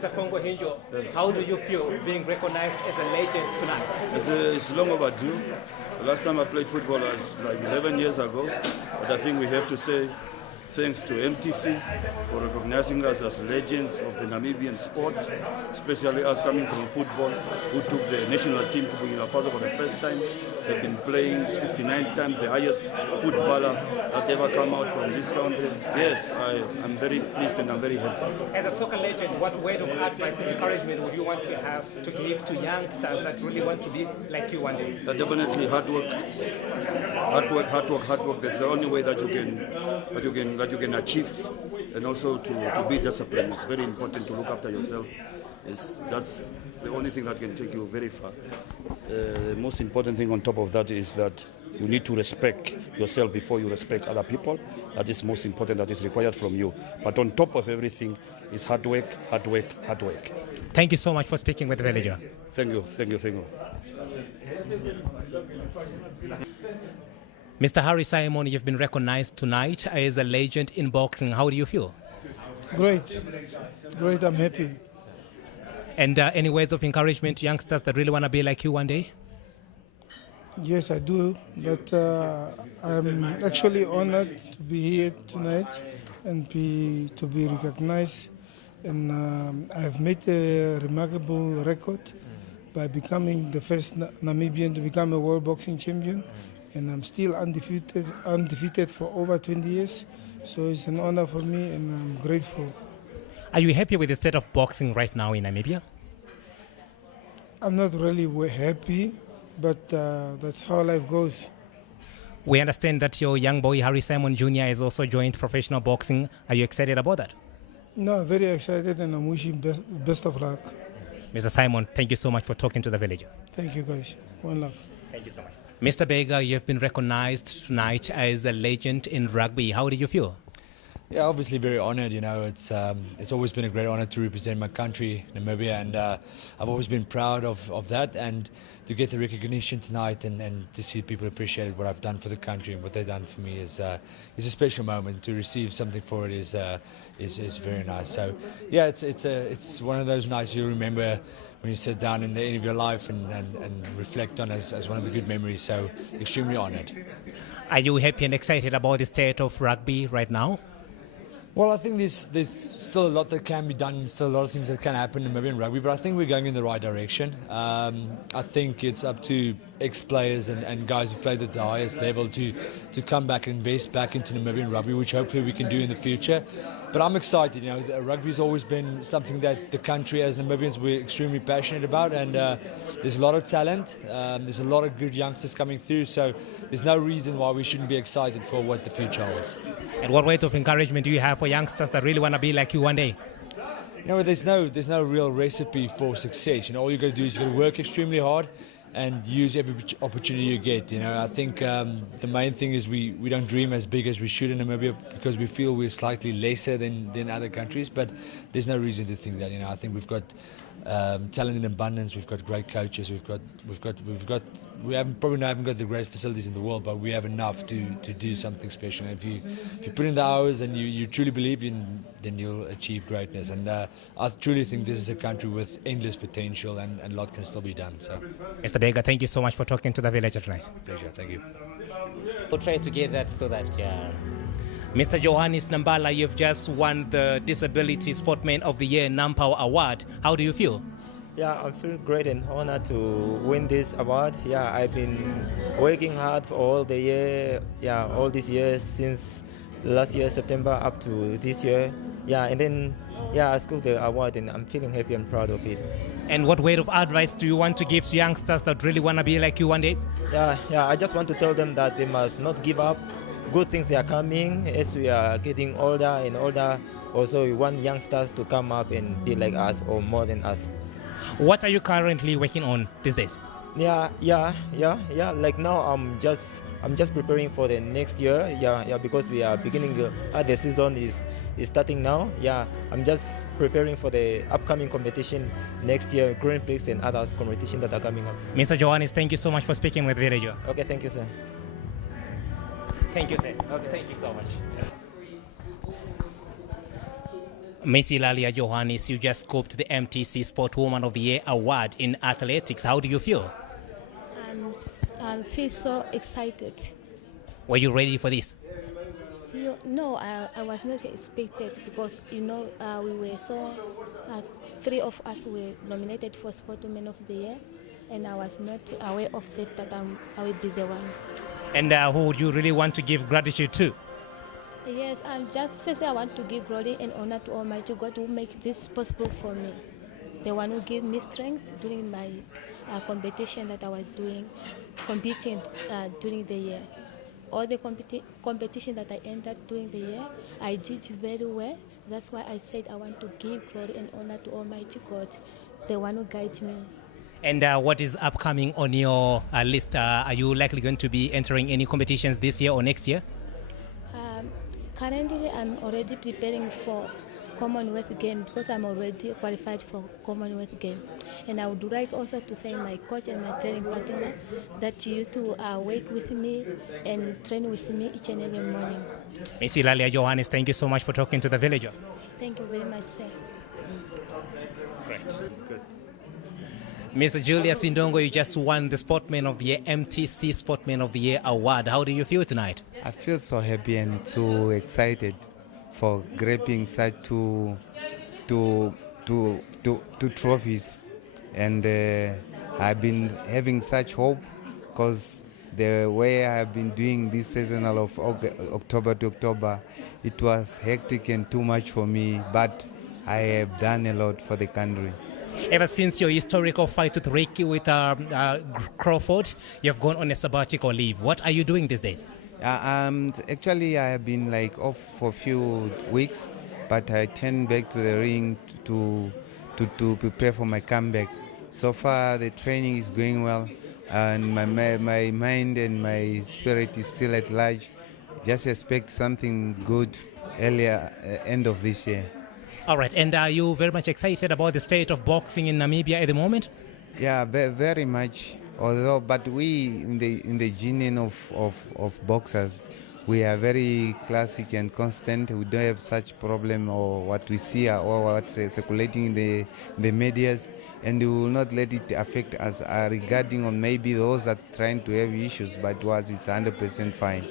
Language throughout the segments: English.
Mr. Congo Hindjou, how do you feel being recognized as a legend tonight? It's long overdue. The last time I played football was like 11 years ago, but I think we have to say thanks to MTC for recognizing us as legends of the Namibian sport, especially us coming from football, who took the national team to Burkina Faso for the first time. They've been playing 69 times, the highest footballer that ever come out from this country. Yes, I'm very pleased and I'm very happy. As a soccer legend, what word of advice and encouragement would you want to have to give to youngsters that really want to be like you one day? Definitely hard work. That's the only way that you can achieve, and also to be disciplined. It's very important to look after yourself. That's the only thing that can take you very far. The most important thing on top of that is that you need to respect yourself before you respect other people. That is most important, that is required from you. But on top of everything is hard work. Thank you so much for speaking with the Villager. Thank you. Mr. Harry Simon, you've been recognized tonight as a legend in boxing. How do you feel? Great, I'm happy. And any words of encouragement to youngsters that really want to be like you one day? Yes, I do, but I'm actually honored to be here tonight and to be recognized. And I've made a remarkable record by becoming the first Namibian to become a world boxing champion. And I'm still undefeated for over 20 years. So it's an honor for me and I'm grateful. Are you happy with the state of boxing right now in Namibia? I'm not really happy, but that's how life goes. We understand that your young boy, Harry Simon Jr., has also joined professional boxing. Are you excited about that? No, very excited, and I'm wishing best of luck. Mr. Simon, thank you so much for talking to the Villager. Thank you, guys. One love. Thank you so much. Mr. Burger, you have been recognized tonight as a legend in rugby. How do you feel? Yeah, obviously very honoured. You know, it's always been a great honour to represent my country, Namibia, and I've always been proud of that. And to get the recognition tonight and to see people appreciate what I've done for the country and what they've done for me is a special moment. To receive something for it is very nice. So yeah, it's one of those nights you'll remember when you sit down in the end of your life and reflect on as one of the good memories. So extremely honoured. Are you happy and excited about the state of rugby right now? Well, I think there's still a lot that can be done, still a lot of things that can happen in Namibian rugby, but I think we're going in the right direction. I think it's up to ex-players and guys who've played at the highest level to come back and invest back into Namibian rugby, which hopefully we can do in the future. But I'm excited, you know, rugby's always been something that the country as Namibians we're extremely passionate about, and there's a lot of talent, there's a lot of good youngsters coming through, so there's no reason why we shouldn't be excited for what the future holds. And what words of encouragement do you have for youngsters that really want to be like you one day? You know, there's no real recipe for success. You know, all you got to do is you got to work extremely hard and use every opportunity you get. You know, I think the main thing is we don't dream as big as we should in Namibia because we feel we're slightly lesser than other countries. But there's no reason to think that. You know, I think we've got talent in abundance. We've got great coaches. We haven't got the greatest facilities in the world, but we have enough to do something special. And if you put in the hours and you truly believe then you'll achieve greatness. And I truly think this is a country with endless potential and a lot can still be done. So, Mr. Burger, thank you so much for talking to the Villager tonight. Pleasure. Thank you. We'll try to get that so that Mr. Johannes Nambala, you've just won the Disability Sportman of the Year Nampower Award. How do you feel? Yeah, I feel great and honored to win this award. Yeah, I've been working hard for all the year. Yeah, all these years since last year September up to this year. Yeah, and then I scored the award and I'm feeling happy and proud of it. And what word of advice do you want to give to youngsters that really want to be like you one day? Yeah, I just want to tell them that they must not give up. Good things are coming as we are getting older and older. Also, we want youngsters to come up and be like us or more than us. What are you currently working on these days? Yeah. Like now, I'm just preparing for the next year. Yeah, because we are beginning the season is starting now. Yeah, I'm just preparing for the upcoming competition next year, Grand Prix and other competitions that are coming up. Mr. Johannes, thank you so much for speaking with Villager. Okay, thank you, sir. Thank you, sir. Okay, thank you so much. Miss Helalia Johannes, you just scooped the MTC Sportwoman of the Year award in athletics. How do you feel? I feel so excited. Were you ready for this? No, I was not expected because we were so three of us were nominated for Sportwoman of the Year, and I was not aware of that I will be the one. And who would you really want to give gratitude to? Yes, firstly I want to give glory and honor to Almighty God who make this possible for me. The one who gave me strength during my competition that I was competing during the year. All the competition that I entered during the year, I did very well. That's why I said I want to give glory and honor to Almighty God, the one who guides me. And what is upcoming on your list? Are you likely going to be entering any competitions this year or next year? Currently, I'm already preparing for Commonwealth game because I'm already qualified for Commonwealth game. And I would like also to thank my coach and my training partner that used to work with me and train with me each and every morning. Miss Helalia Johannes, thank you so much for talking to the Villager. Thank you very much, sir. Great. Good. Mr. Julius Indongo, you just won the Sportman of the Year, MTC Sportman of the Year award. How do you feel tonight? I feel so happy and so excited for grabbing such two trophies, and I've been having such hope because the way I've been doing this seasonal of October to October, it was hectic and too much for me, but I have done a lot for the country. Ever since your historical fight with Ricky with Crawford, you have gone on a sabbatical leave. What are you doing these days? Actually, I have been off for a few weeks, but I turned back to the ring to prepare for my comeback. So far, the training is going well, and my mind and my spirit is still at large. Just expect something good earlier, end of this year. All right, and are you very much excited about the state of boxing in Namibia at the moment? Yeah, very much. But we in the gene of boxers, we are very classic and constant. We don't have such problem or what we see or what's circulating in the medias, and we will not let it affect us regarding on maybe those that trying to have issues, but it's 100% fine.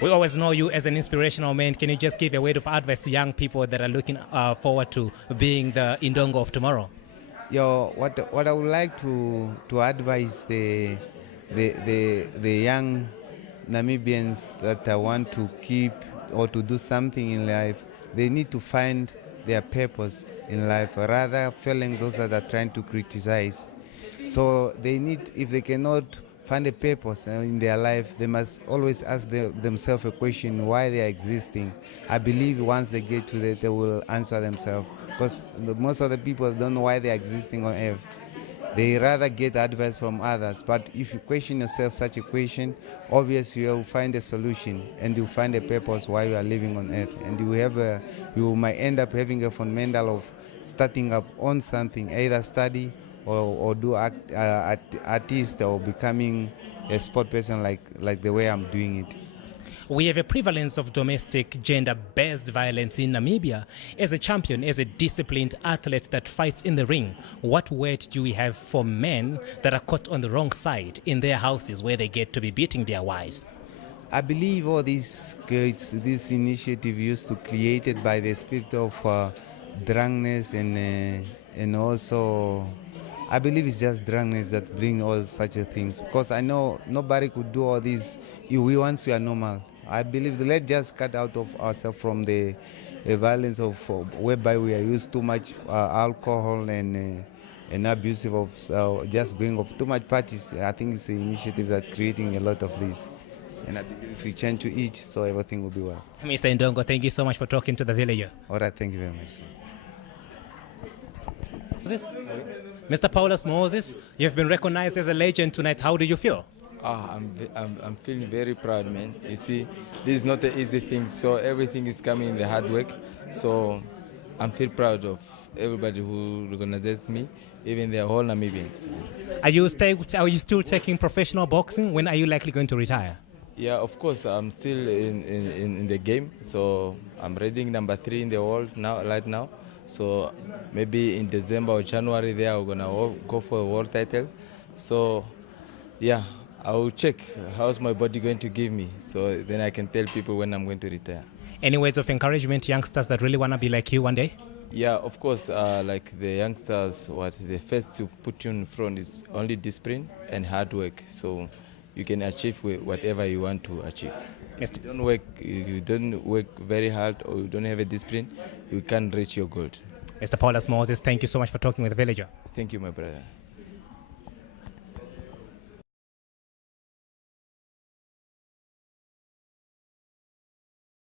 We always know you as an inspirational man. Can you just give a word of advice to young people that are looking forward to being the Indongo of tomorrow? What I would like to advise the young Namibians that want to keep or to do something in life, they need to find their purpose in life rather failing those that are trying to criticize. So they need, if they cannot find a purpose in their life, they must always ask themselves a question, why they are existing. I believe once they get to that, they will answer themselves, because most of the people don't know why they are existing on earth. They rather get advice from others, but if you question yourself such a question, obviously you will find a solution and you find a purpose why you are living on earth, and you might end up having a fundamental of starting up on something, either study or do artist or becoming a sport person like the way I'm doing it. We have a prevalence of domestic gender-based violence in Namibia. As a champion, as a disciplined athlete that fights in the ring, what word do we have for men that are caught on the wrong side in their houses where they get to be beating their wives? I believe all this initiative used to created by the spirit of drunkenness and also I believe it's just drunkenness that bring all such things, because I know nobody could do all this once we are normal. I believe let's just cut out of ourselves from the violence of whereby we are used too much alcohol and abusive of just going off too much parties. I think it's the initiative that's creating a lot of this. And I believe if we change to each, so everything will be well. Mr. Indongo, thank you so much for talking to the Villager. All right, thank you very much, sir. Mr. Paulus Moses, you've been recognized as a legend tonight. How do you feel? I'm feeling very proud, man. You see, this is not an easy thing, so everything is coming in the hard work. So I'm feel proud of everybody who recognizes me, even the whole Namibians. Are you still taking professional boxing? When are you likely going to retire? Yeah, of course, I'm still in the game, so I'm rating number 3 in the world right now. So maybe in December or January there we're gonna go for a world title. So yeah, I will check how's my body going to give me, so then I can tell people when I'm going to retire. Any words of encouragement to youngsters that really want to be like you one day? Yeah, of course, like the youngsters, what the first to put you in front is only discipline and hard work. So you can achieve whatever you want to achieve. If you don't work very hard or you don't have a discipline, you can't reach your goal. Mr. Paulus Moses, thank you so much for talking with the Villager. Thank you, my brother.